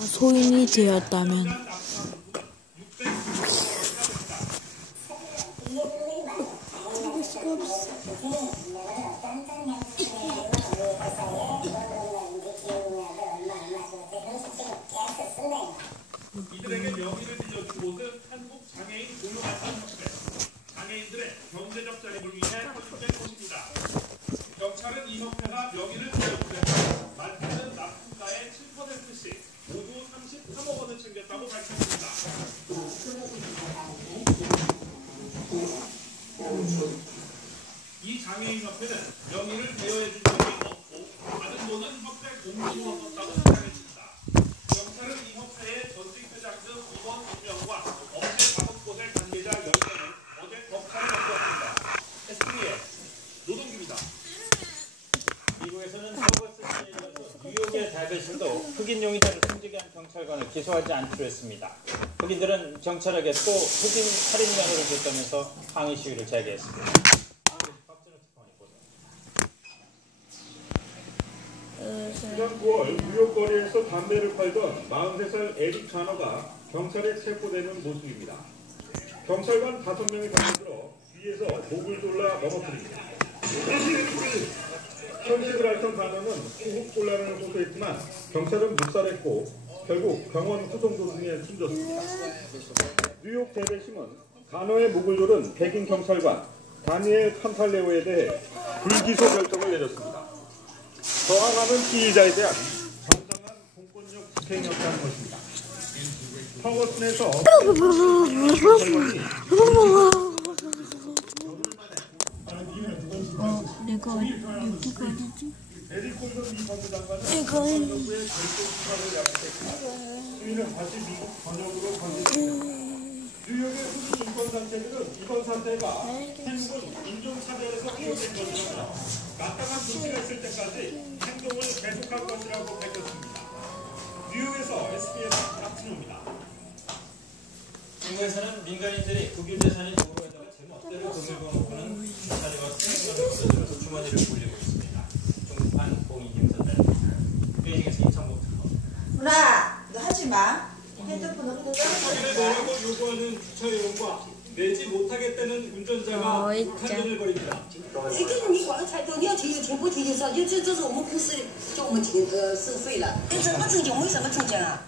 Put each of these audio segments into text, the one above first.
소인이 되었다면 이들에게 명의를 빚어준 곳은 한국 장애인 공동안전협회 장애인들의 경제적 자립을 위해 설립된 곳입니다. 경찰은 이 협회가 명의를 빚어주면서 많게는 납품가의 7%씩 모두 33억 원을 챙겼다고 밝혔습니다. 이 장애인협회는 명의를 대여해 준 적이 없고 받은 돈은 협회 썼다고 주장했습니다. 경찰은 이 협회의 전직 회장 등 임원 2명과 업체 5곳의 관계자 10명을 어제 검찰에 넘겼습니다. SB의 노동규입니다. 미국에서는 서버스 뉴욕의 대배실도 흑인 용의자를 숨지게 한 경찰관을 기소하지 않기로 했습니다. 흑인들은 경찰에게 또 흑인 살인 면허를 줬다면서 항의 시위를 재개했습니다. 박진호 특파원이 보도합니다. 지난 9월 뉴욕 거리에서 담배를 팔던 43살 에릭 가너가 경찰에 체포되는 모습입니다. 경찰관 5명이 달려들어 뒤에서 목을 졸라 넘어뜨립니다. 현직을 앓던 가너는 호흡 곤란을 호소했지만 경찰은 묵살했고 결국 병원 후송 도중에 숨졌습니다. 뉴욕 대배심은 가너의 목을 조른 백인 경찰관 다니엘 캄팔레오에 대해 불기소 결정을 내렸습니다. 저항하는 피의자에 대한 정당한 공권력 집행이었다는 것입니다. 퍼거슨에서 내가 여기가 미국 전역으로 건졌습니다. 뉴욕의 흑인 인권단체들은 이번 사태가 한국 인종 차별에서 비롯된 것이라며 있을 때까지 행동을 계속할 것이라고 밝혔습니다. 뉴욕에서 SBS 박진호입니다. 중국에서는 민간인들이 국유 재산인 도로에다가 제멋대로 돈을 거놓고는 경찰과 수행원을 들어서 주머니를 굴리고 있습니다. 중국판 공익 김선달입니다. 베이징에서 이창복 특파원. 누나, 너 하지 마. 핸드폰으로 확인을 내라고 요구하는 주차요원과 내지 못하겠다는 운전자가 어이, 북한전을 벌입니다. 谁跟你管才多？你要提就提，不提就算。就这这是我们公司叫我们停呃收费了。哎，怎么抽奖？为什么抽奖啊？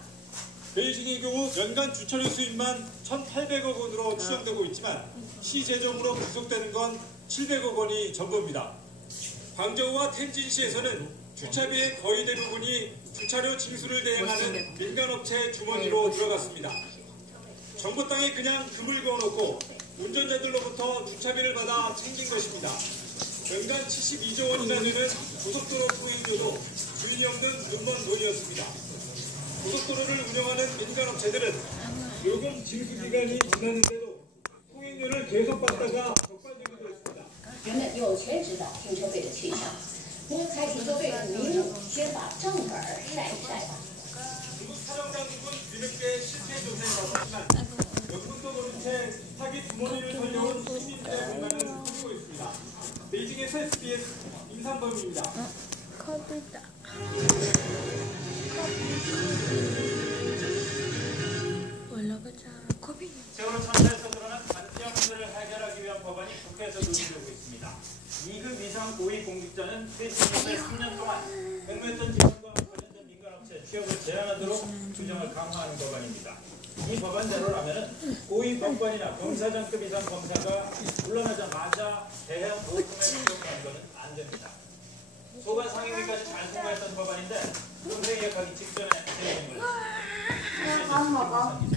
베이징의 경우 연간 주차료 수입만 1,800억 원으로 추정되고 있지만 시 재정으로 구속되는 건 700억 원이 전부입니다. 광저우와 텐진시에서는 주차비의 거의 대부분이 주차료 징수를 대행하는 민간업체의 주머니로 들어갔습니다. 정부 땅에 그냥 금을 그어놓고 운전자들로부터 주차비를 받아 챙긴 것입니다. 연간 72조 원이나 되는 고속도로 포인트도 주인이 없는 눈먼 돈이었습니다. 고속도로를 운영하는 민간업체들은 요금 징수 기간이 지났는데도 통행료를 계속 받다가 적발되기도 했습니다. 原本就全知道停车费的去向，那个开停车费，您先把账本儿晒一晒吧。 중국 사정당국은 뒤늦게 베이징에서 SBS 임상범입니다. 컵이다. 올라가자. 컵이. 세월호 참사에서 드러난 관점 문제를 해결하기 위한 법안이 국회에서 논의되고 있습니다. 2급 이상 고위 공직자는 퇴직연에 3년 동안 백몇전 직원과 관련된 민간업체 취업을 제한하도록 규정을 강화하는 법안입니다. 이 법안대로라면 고위 법관이나 검사장급 이상 검사가 물러나자마자 대형 보험에 등록하는 것은 안 됩니다. 소관 상임위까지 잘 통과했던 법안인데 공세 개혁하기 직전에 대응을 밥 먹어.